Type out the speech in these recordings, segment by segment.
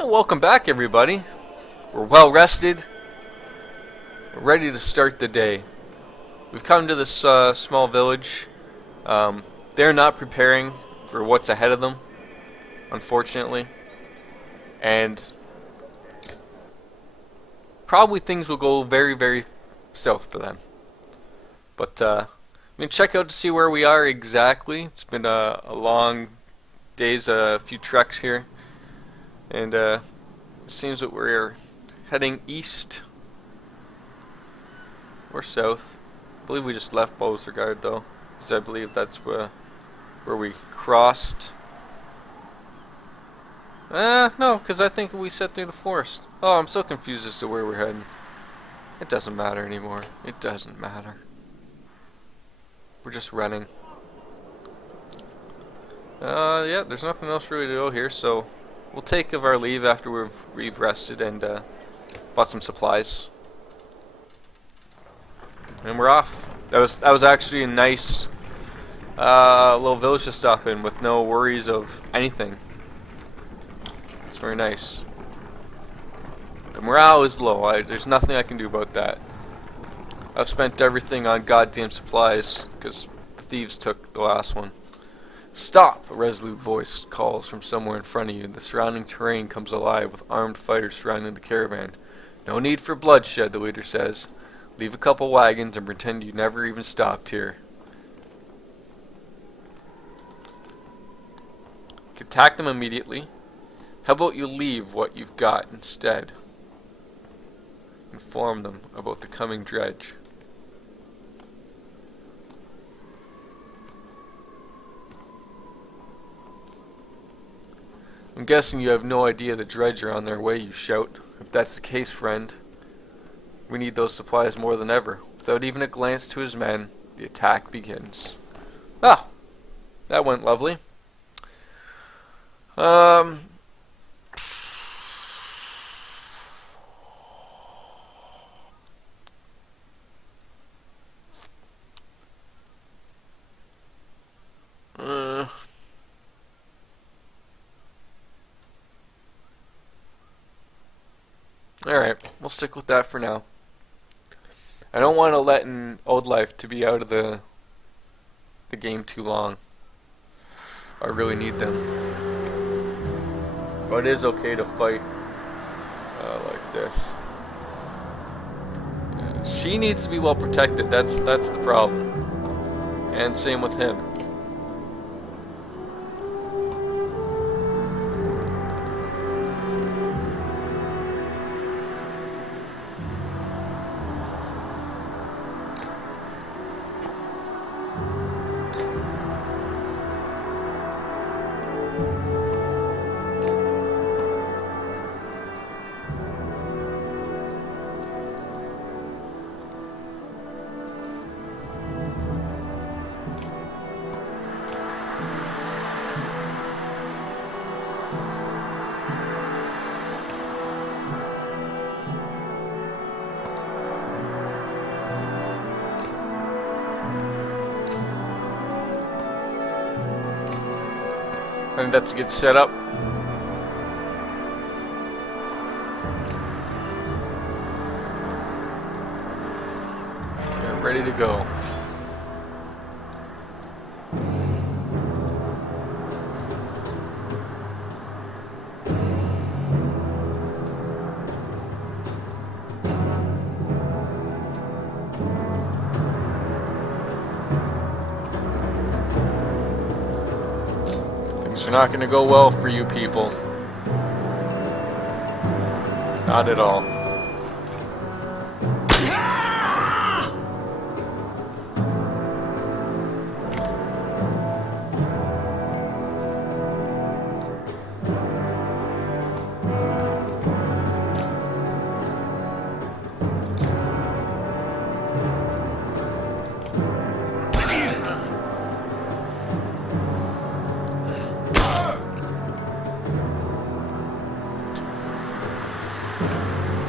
And welcome back, everybody. We're well rested. We're ready to start the day. We've come to this small village. They're not preparing for what's ahead of them, unfortunately. And probably things will go very, very south for them. But I'm going to check out to see where we are exactly. It's been a long days, a few treks here. And it seems that we're heading east or south. I believe we just left Beauregard though, because I believe that's where we crossed. No, because I think we set through the forest. Oh, I'm so confused as to where we're heading. It doesn't matter anymore. It doesn't matter. We're just running. Yeah, there's nothing else really to go here, so we'll take of our leave after we've rested and bought some supplies. And we're off. That was actually a nice little village to stop in with no worries of anything. It's very nice. The morale is low. There's nothing I can do about that. I've spent everything on goddamn supplies because the thieves took the last one. Stop! A resolute voice calls from somewhere in front of you. The surrounding terrain comes alive with armed fighters surrounding the caravan. No need for bloodshed, the leader says. Leave a couple wagons and pretend you never even stopped here. Attack them immediately. How about you leave what you've got instead? Inform them about the coming dredge. I'm guessing you have no idea the dredge are on their way, you shout. If that's the case, friend, we need those supplies more than ever. Without even a glance to his men, the attack begins. Ah! That went lovely. Alright, we'll stick with that for now. I don't want to let in Old Life to be out of the game too long. I really need them. But it is okay to fight like this. Yeah, she needs to be well protected. That's the problem. And same with him. I think that's a good setup. Yeah, ready to go. Things are not going to go well for you people. Not at all.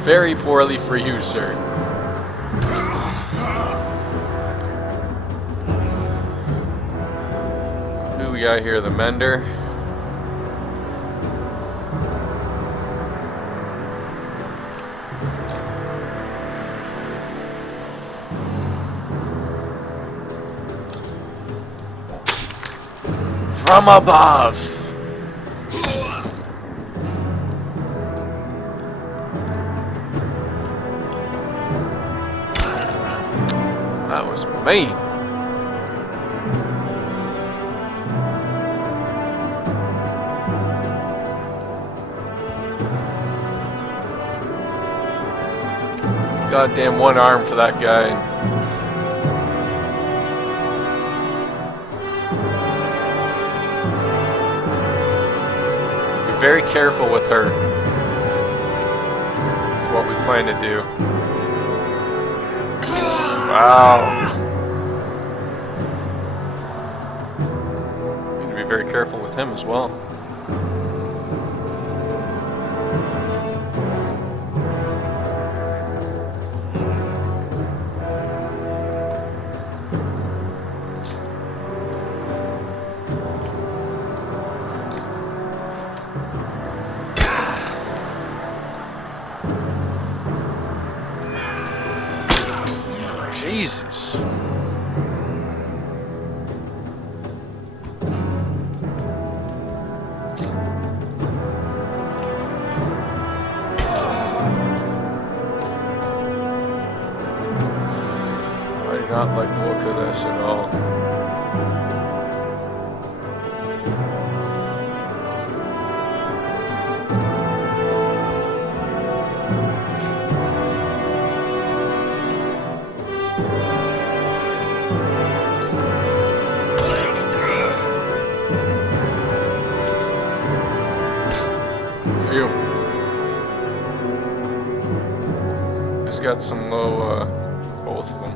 Very poorly for you, sir. Who we got here? The mender. From above. That was me. Goddamn one arm for that guy. Be very careful with her. That's what we plan to do. Wow. Need to be very careful with him as well. Jesus. I do not like the look of this at all. He's got some low, both of them.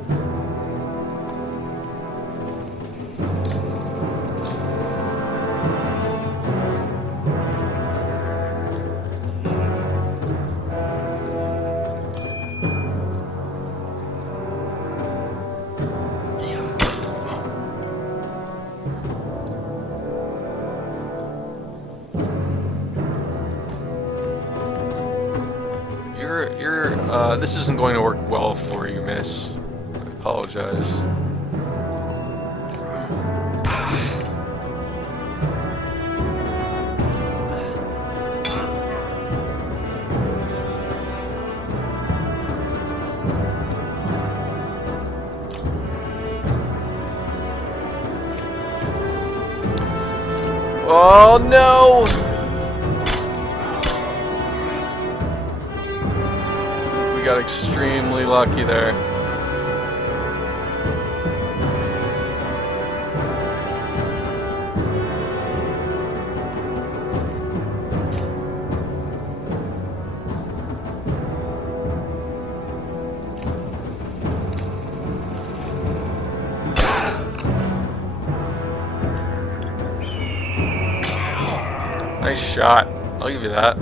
This isn't going to work well for you, miss. I apologize. Oh no! Got extremely lucky there. Nice shot. I'll give you that.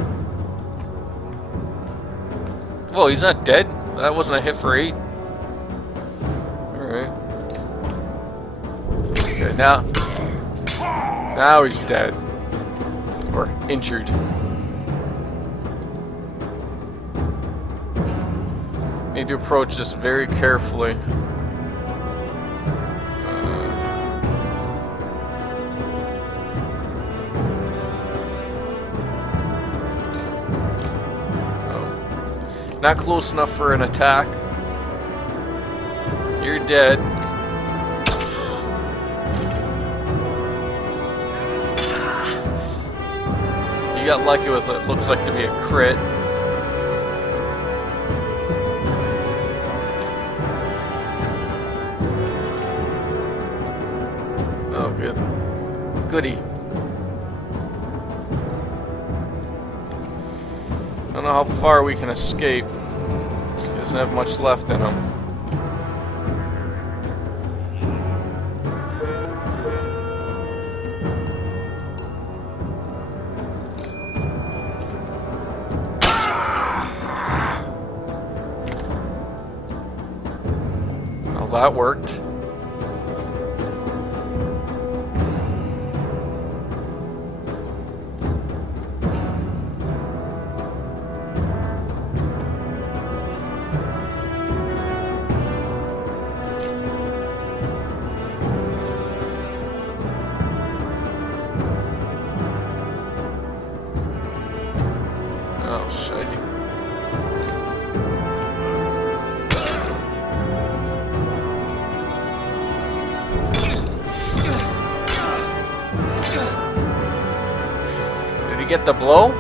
Well, he's not dead. That wasn't a hit for 8. Alright. Okay, now he's dead. Or injured. Need to approach this very carefully. Not close enough for an attack. You're dead. You got lucky with what looks like to be a crit. Oh, good. Goody. I don't know how far we can escape. He doesn't have much left in him. Well, that worked. Oh, shit. Did he get the blow?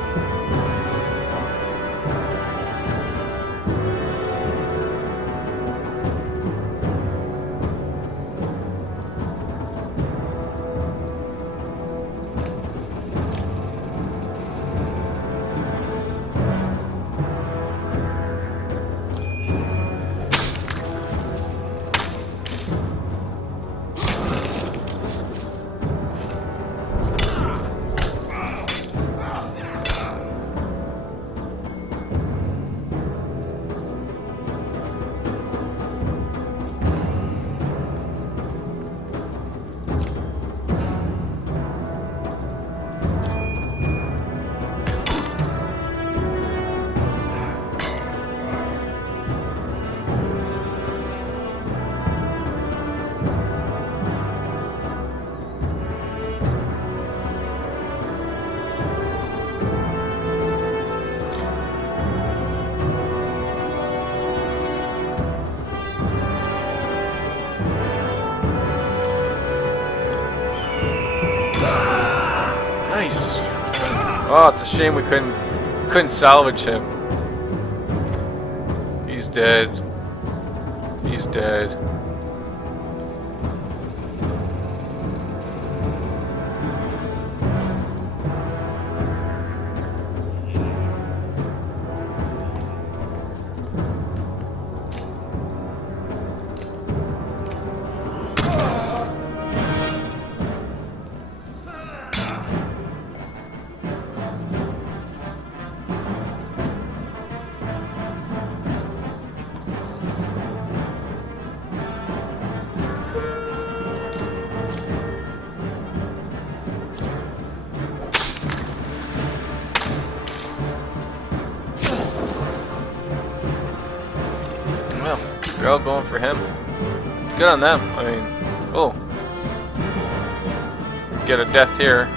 Nice. Oh, it's a shame we couldn't salvage him. He's dead. He's dead. Well, they're all going for him. Good on them. I mean, oh. Get a death here.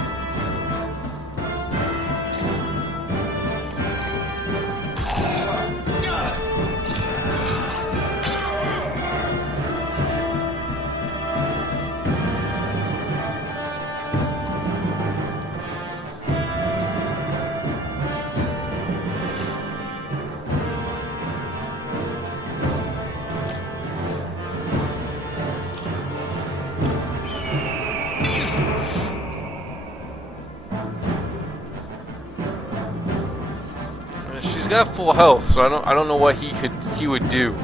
She's got full health, so I don't know what he would do.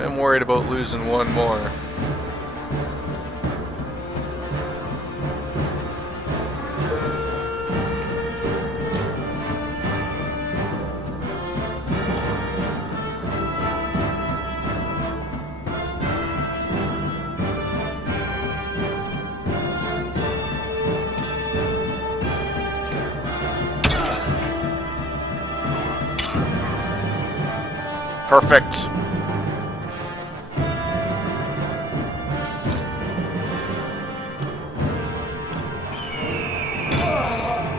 I'm worried about losing one more. Perfect.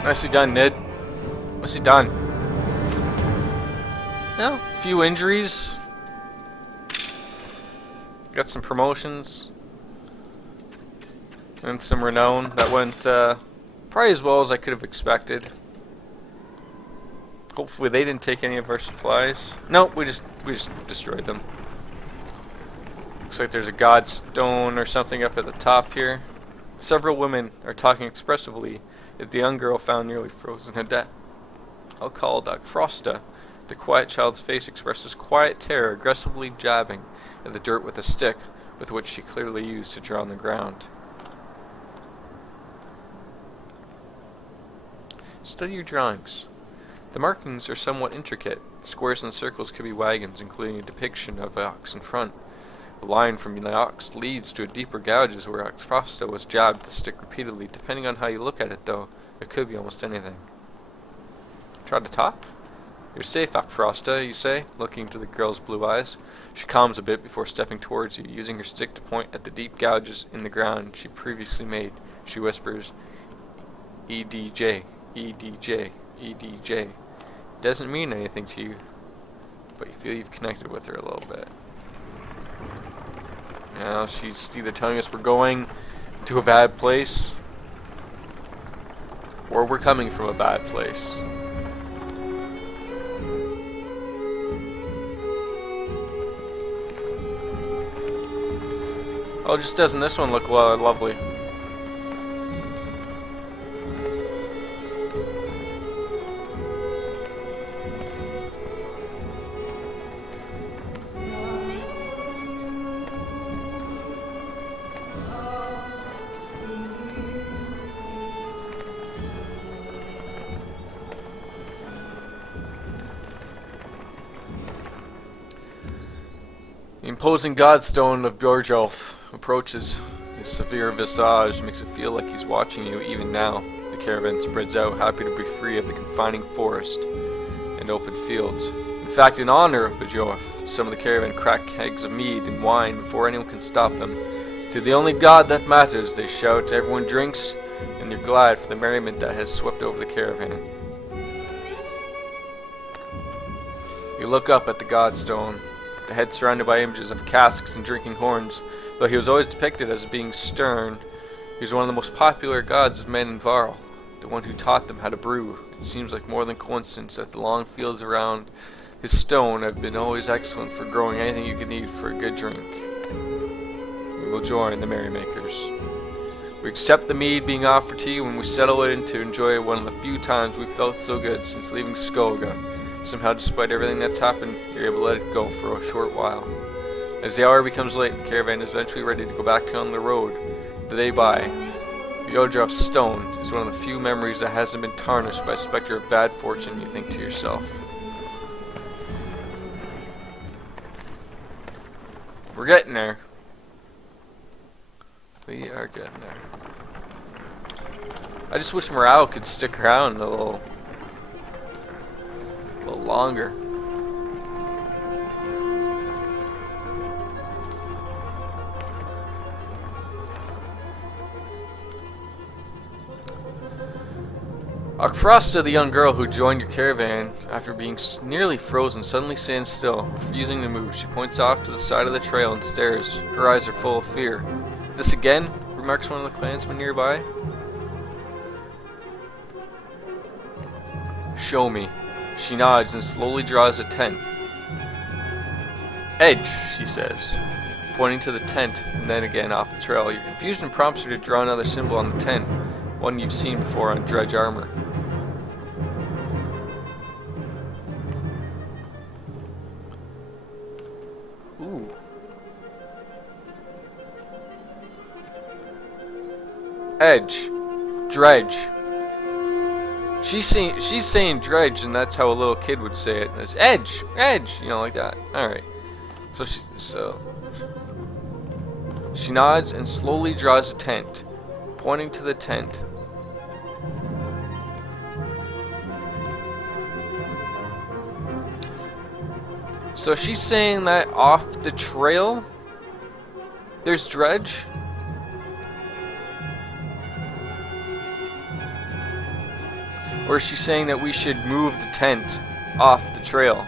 Nicely done, Ned. Nicely done. Well, a few injuries. Got some promotions. And some renown. That went probably as well as I could have expected. Hopefully they didn't take any of our supplies. Nope, we just destroyed them. Looks like there's a god stone or something up at the top here. Several women are talking expressively as the young girl found nearly frozen to death. I'll call Doc Frosta. The quiet child's face expresses quiet terror, aggressively jabbing at the dirt with a stick with which she clearly used to draw on the ground. Study your drawings. The markings are somewhat intricate. Squares and circles could be wagons, including a depiction of an ox in front. The line from the ox leads to a deeper gouges where Ox Frosta was jabbed the stick repeatedly. Depending on how you look at it, though, it could be almost anything. Try to talk? You're safe, Akfrosta, you say, looking into the girl's blue eyes. She calms a bit before stepping towards you, using her stick to point at the deep gouges in the ground she previously made. She whispers, EDJ, EDJ, EDJ. Doesn't mean anything to you, but you feel you've connected with her a little bit. You know, she's either telling us we're going to a bad place, or we're coming from a bad place. Oh, just doesn't this one look lovely? The imposing godstone of Bjorjolf approaches. His severe visage makes it feel like he's watching you even now. The caravan spreads out, happy to be free of the confining forest and open fields. In fact, in honor of Bjorjolf, some of the caravan crack kegs of mead and wine before anyone can stop them. To the only god that matters, they shout. Everyone drinks, and they're glad for the merriment that has swept over the caravan. You look up at the godstone. The head surrounded by images of casks and drinking horns. Though he was always depicted as being stern, he was one of the most popular gods of men in Varl, the one who taught them how to brew. It seems like more than coincidence that the long fields around his stone have been always excellent for growing anything you could need for a good drink. We will join the merrymakers. We accept the mead being offered to you when we settle in to enjoy one of the few times we've felt so good since leaving Skolga. Somehow, despite everything that's happened, you're able to let it go for a short while. As the hour becomes late, the caravan is eventually ready to go back on the road. The day by, Bjorjolf's stone is one of the few memories that hasn't been tarnished by a specter of bad fortune, you think to yourself. We're getting there. We are getting there. I just wish morale could stick around a little longer. Akfrosta, the young girl who joined your caravan after being nearly frozen, suddenly stands still, refusing to move. She points off to the side of the trail and stares. Her eyes are full of fear. This again? Remarks one of the clansmen nearby. Show me. She nods and slowly draws a tent. Edge, she says, pointing to the tent and then again off the trail. Your confusion prompts her to draw another symbol on the tent, one you've seen before on dredge armor. Ooh. Edge. Dredge. She's saying dredge, and that's how a little kid would say it. It's edge, edge, you know, like that. All right. So she nods and slowly draws a tent, pointing to the tent. So she's saying that off the trail, there's dredge. Or is she saying that we should move the tent off the trail?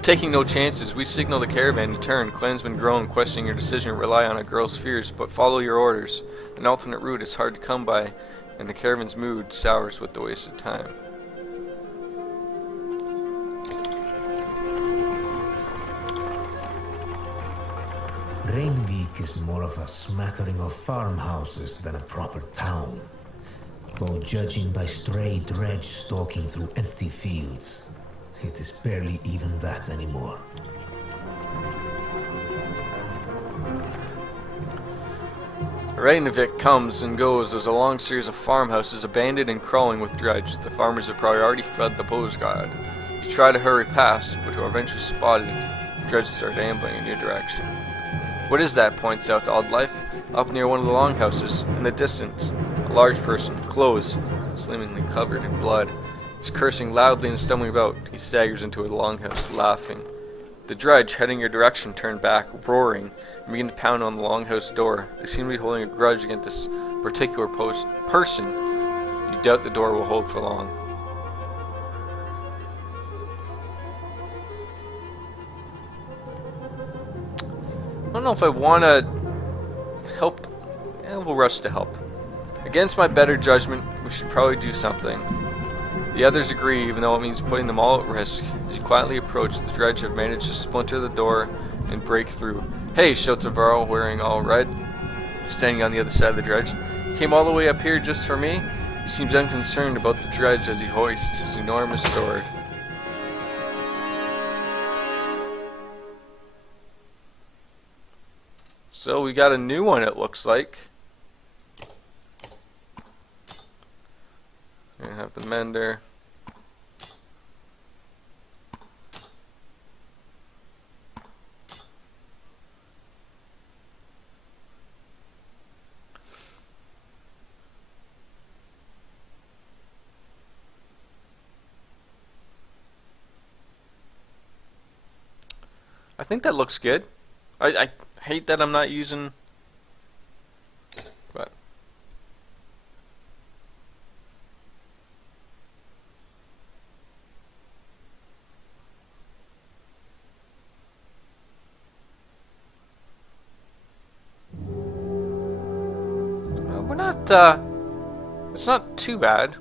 Taking no chances, we signal the caravan to turn. Clansmen groan, questioning your decision to rely on a girl's fears, but follow your orders. An alternate route is hard to come by, and the caravan's mood sours with the wasted time. Rainvik is more of a smattering of farmhouses than a proper town. Though judging by stray dredge stalking through empty fields, it is barely even that anymore. Rainvik comes and goes as a long series of farmhouses abandoned and crawling with dredge. The farmers have probably already fed the Bose god. You try to hurry past, but are eventually spotted. Dredge start ambling in your direction. What is that? Points out to Oddlife. Up near one of the longhouses, in the distance, a large person, clothes, seemingly covered in blood. He's cursing loudly and stumbling about. He staggers into a longhouse, laughing. The dredge, heading your direction, turn back, roaring, and begin to pound on the longhouse door. They seem to be holding a grudge against this particular person. You doubt the door will hold for long. I don't know if I want to help. We'll rush to help. Against my better judgment, we should probably do something. The others agree, even though it means putting them all at risk. As you quietly approach, the dredge have managed to splinter the door and break through. Hey, shouts Varro, wearing all red, standing on the other side of the dredge. Came all the way up here just for me? He seems unconcerned about the dredge as he hoists his enormous sword. So we got a new one, it looks like. We're gonna have the mender. I think that looks good. I hate that I'm not using, but we're not. It's not too bad.